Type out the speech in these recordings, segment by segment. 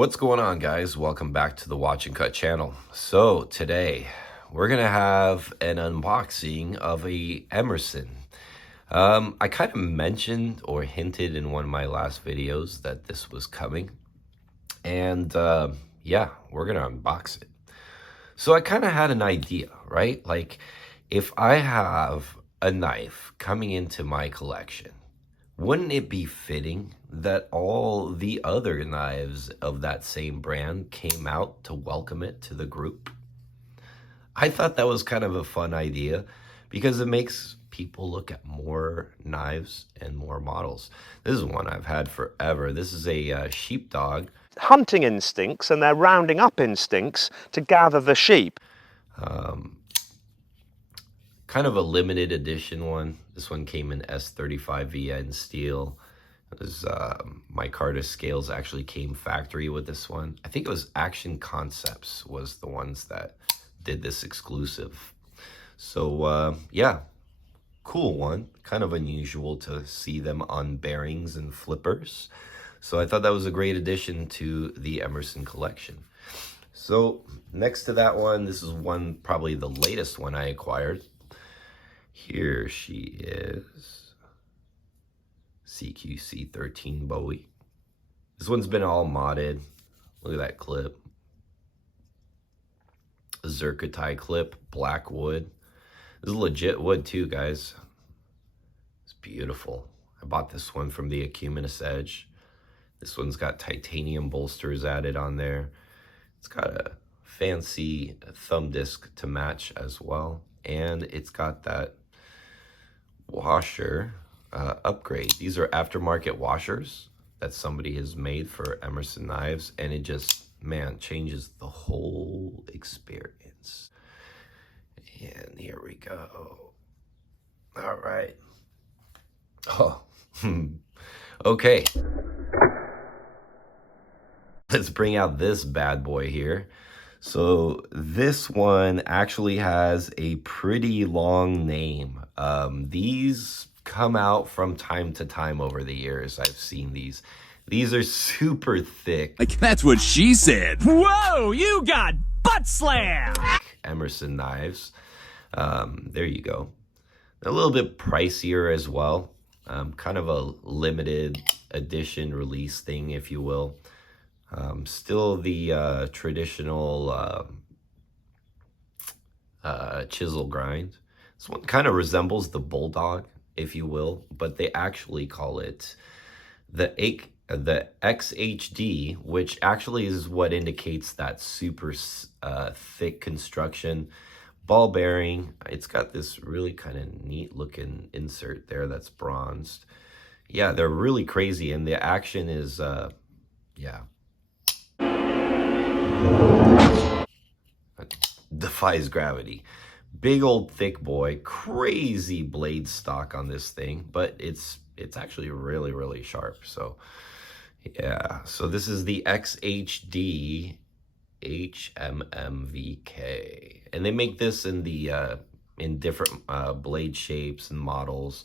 What's going on, guys? Welcome back to the Watch and Cut channel. So today we're gonna have an unboxing of a Emerson. I kind of mentioned or hinted in one of my last videos that this was coming, and yeah, we're gonna unbox it. So I kind of had an idea, right? Like, if I have a knife coming into my collection, wouldn't it be fitting that all the other knives of that same brand came out to welcome it to the group? I thought that was kind of a fun idea because it makes people look at more knives and more models. This is one I've had forever. This is a sheepdog. Hunting instincts and their rounding up instincts to gather the sheep. Kind of a limited edition one. This one came in S35 VN steel. It was, my Micarta scales actually came factory with this one. I think it was Action Concepts was the ones that did this exclusive. So yeah, cool one. Kind of unusual to see them on bearings and flippers. So I thought that was a great addition to the Emerson collection. So next to that one, this is one, probably the latest one I acquired. Here she is, CQC 13 Bowie. This one's been all modded. Look at that clip. A Zircotai clip, black wood. This is legit wood too, guys. It's beautiful. I bought this one from the Acuminous Edge. This one's got titanium bolsters added on there. It's got a fancy thumb disc to match as well. And it's got that washer upgrade. These are aftermarket washers that somebody has made for Emerson knives, and it just, man, changes the whole experience. And here we go. All right. Oh, okay. Let's bring out this bad boy here. So this one actually has a pretty long name. These come out from time to time over the years. I've seen these. These are super thick. Like, that's what she said. Whoa, you got butt slam! Emerson knives. There you go. A little bit pricier as well. Kind of a limited edition release thing, if you will. Still the traditional chisel grind. This one kind of resembles the Bulldog, if you will, but they actually call it the XHD, which actually is what indicates that super thick construction. Ball bearing. It's got this really kind of neat looking insert there that's bronzed. Yeah, they're really crazy, and the action is, yeah. Defies gravity. Big old thick boy, crazy blade stock on this thing, but it's actually really sharp. So yeah, so this is the XHD HMMVK, and they make this in the in different blade shapes and models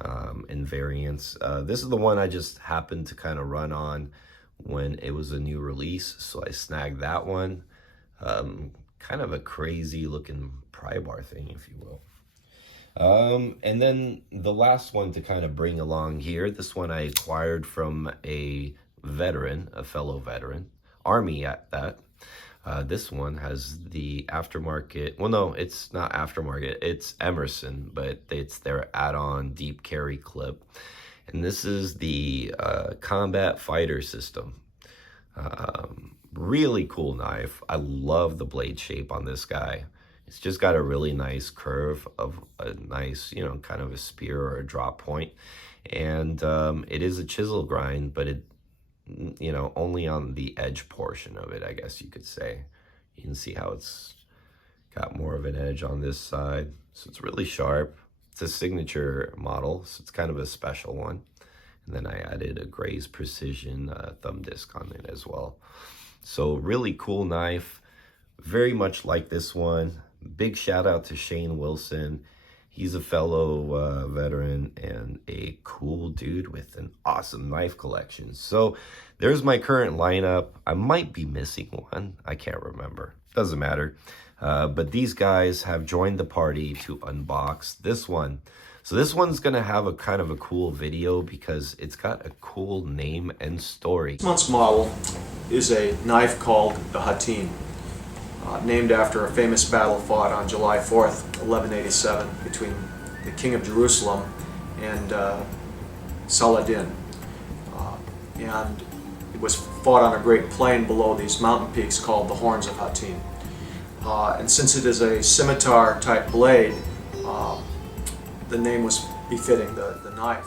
and variants. This is the one I just happened to kind of run on when it was a new release, so I snagged that one. Kind of a crazy looking pry bar thing, if you will. And then the last one to kind of bring along here, this one I acquired from a veteran, a fellow veteran, Army at that. This one has the aftermarket, well, no, it's not aftermarket, it's Emerson, but it's their add-on deep carry clip. And this is the combat fighter system. Really cool knife. I love the blade shape on this guy. It's just got a really nice curve of a nice, you know, kind of a spear or a drop point. And it is a chisel grind, but it, you know, only on the edge portion of it, I guess you could say. You can see how it's got more of an edge on this side. So it's really sharp. It's a signature model, so it's kind of a special one. And then I added a Gray's Precision thumb disc on it as well. So really cool knife, very much like this one. Big shout out to Shane Wilson. He's a fellow veteran and a cool dude with an awesome knife collection. So there's my current lineup. I might be missing one. I can't remember. Doesn't matter. But these guys have joined the party to unbox this one. So this one's going to have a kind of a cool video because it's got a cool name and story. This month's model is a knife called the Hattin, named after a famous battle fought on July 4th, 1187 between the King of Jerusalem and Saladin. And it was fought on a great plain below these mountain peaks called the Horns of Hattin. And since it is a scimitar type blade, the name was befitting the knife.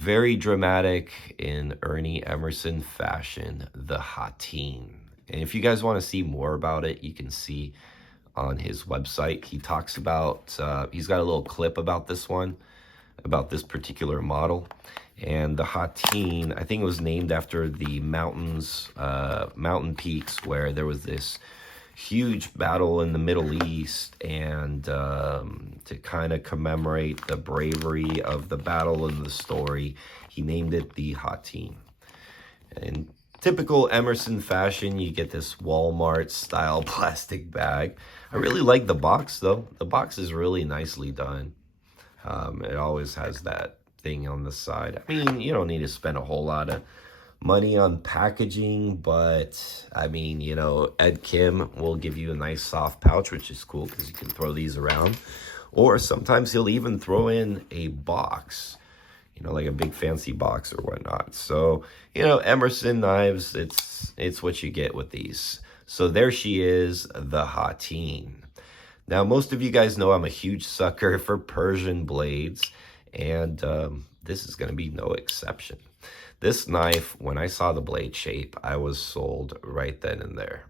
Very dramatic in Ernie Emerson fashion, the Hattin. And if you guys want to see more about it, you can see on his website. He talks about, he's got a little clip about this one, about this particular model. And the Hattin, I think it was named after the mountains, mountain peaks where there was this huge battle in the Middle East, and to kind of commemorate the bravery of the battle and the story, he named it the Hattin. In typical Emerson fashion, you get this Walmart style plastic bag. I really like the box though. The box is really nicely done. It always has that thing on the side. I mean, you don't need to spend a whole lot of money on packaging, but I mean, you know, Ed Kim will give you a nice soft pouch, which is cool because you can throw these around. Or sometimes he'll even throw in a box, you know, like a big fancy box or whatnot. So, you know, Emerson knives, it's what you get with these. So there she is, the Hattin. Now, most of you guys know I'm a huge sucker for Persian blades, and this is going to be no exception. This knife, when I saw the blade shape, I was sold right then and there.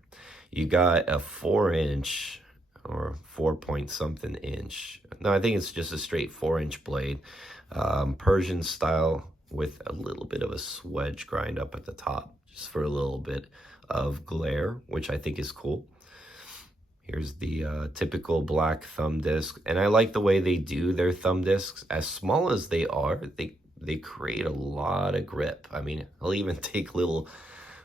You got a 4-inch or 4 something inch. No, I think it's just a straight 4-inch blade. Persian style with a little bit of a swedge grind up at the top, just for a little bit of glare, which I think is cool. Here's the typical black thumb disc. And I like the way they do their thumb discs. As small as they are, they create a lot of grip. I mean, I'll even take little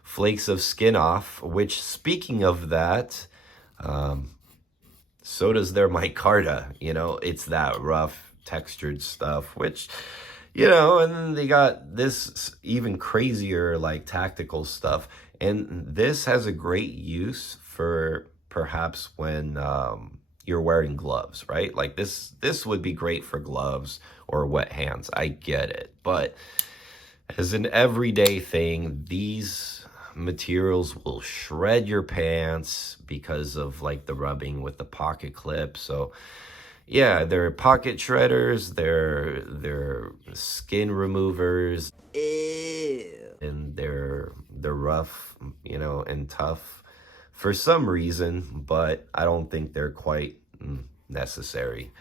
flakes of skin off, which, speaking of that, so does their micarta. You know, it's that rough textured stuff, which, you know, and they got this even crazier like tactical stuff. And this has a great use for perhaps when you're wearing gloves, right? Like this would be great for gloves or wet hands. I get it. But as an everyday thing, these materials will shred your pants because of like the rubbing with the pocket clip. So yeah, they're pocket shredders, they're skin removers. Ew. And they're rough, you know, and tough for some reason, but I don't think they're quite necessary.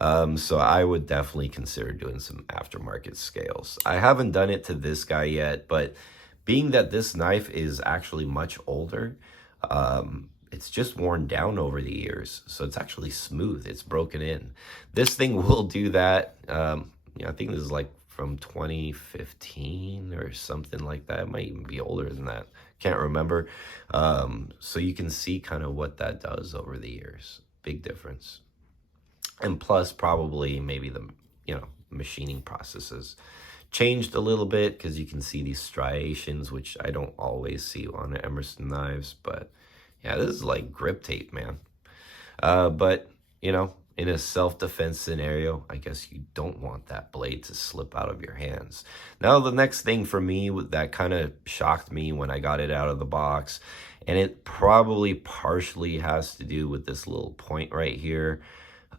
So I would definitely consider doing some aftermarket scales. I haven't done it to this guy yet, but being that this knife is actually much older, it's just worn down over the years. So it's actually smooth. It's broken in. This thing will do that. You know, I think this is like from 2015 or something like that. It might even be older than that. Can't remember. So you can see kind of what that does over the years. Big difference. And plus probably maybe the, you know, machining processes changed a little bit because you can see these striations, which I don't always see on Emerson knives. But yeah, this is like grip tape, man. But, you know, in a self-defense scenario, I guess you don't want that blade to slip out of your hands. Now, the next thing for me that kind of shocked me when I got it out of the box, and it probably partially has to do with this little point right here.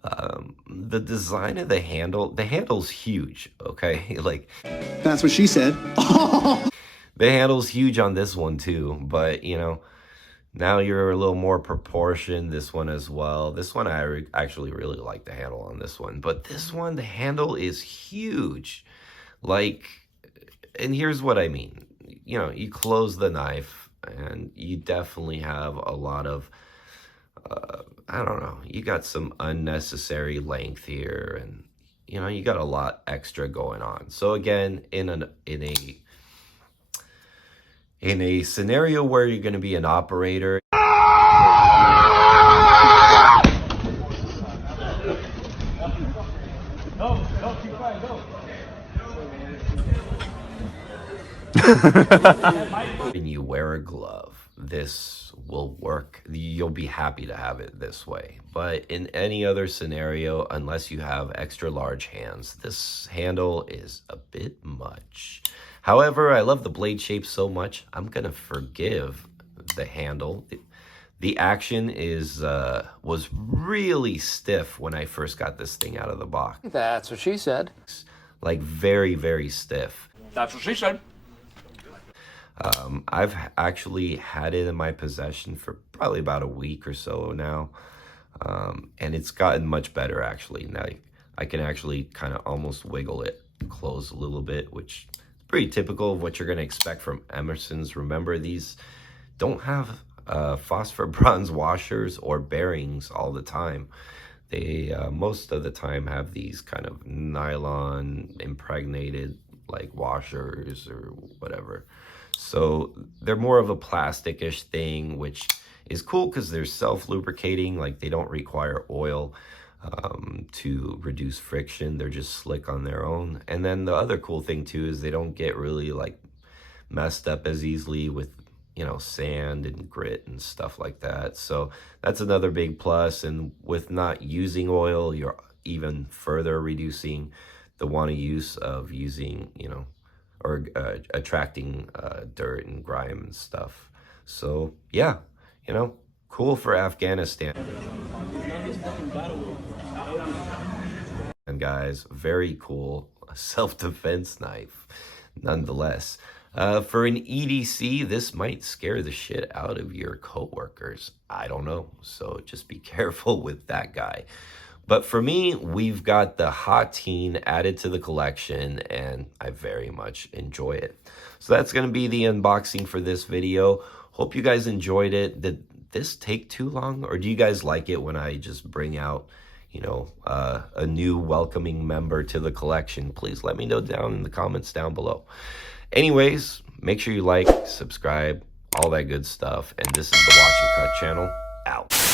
The design of the handle's huge, okay? Like, that's what she said. The handle's huge on this one too, but you know, now you're a little more proportioned, this one as well. This one, I actually really like the handle on this one. But this one, the handle is huge. Like, and here's what I mean. You know, you close the knife and you definitely have a lot of, I don't know, you got some unnecessary length here. And you know, you got a lot extra going on. So again, in a scenario where you're going to be an operator, and you wear a glove, this will work. You'll be happy to have it this way. But in any other scenario, unless you have extra large hands, this handle is a bit much. However, I love the blade shape so much, I'm gonna forgive the handle. The action was really stiff when I first got this thing out of the box. That's what she said. Like very, very stiff. That's what she said. I've actually had it in my possession for probably about a week or so now. And it's gotten much better actually. Now I can actually kind of almost wiggle it and close a little bit, which is pretty typical of what you're going to expect from Emerson's. Remember, these don't have phosphor bronze washers or bearings all the time. They most of the time have these kind of nylon impregnated like washers or whatever. So they're more of a plastic-ish thing, which is cool because they're self-lubricating. Like they don't require oil to reduce friction. They're just slick on their own. And then the other cool thing too is they don't get really like messed up as easily with, you know, sand and grit and stuff like that. So that's another big plus. And with not using oil, you're even further reducing the wanted use of using, you know, or attracting dirt and grime and stuff. So yeah, you know, cool for Afghanistan. And guys, very cool self-defense knife nonetheless. For an EDC, this might scare the shit out of your coworkers. I don't know, so just be careful with that guy. But for me, we've got the Hattin added to the collection, and I very much enjoy it. So that's going to be the unboxing for this video. Hope you guys enjoyed it. Did this take too long, or do you guys like it when I just bring out, you know, a new welcoming member to the collection? Please let me know down in the comments down below. Anyways, make sure you like, subscribe, all that good stuff. And this is the Watch and Cut channel, out.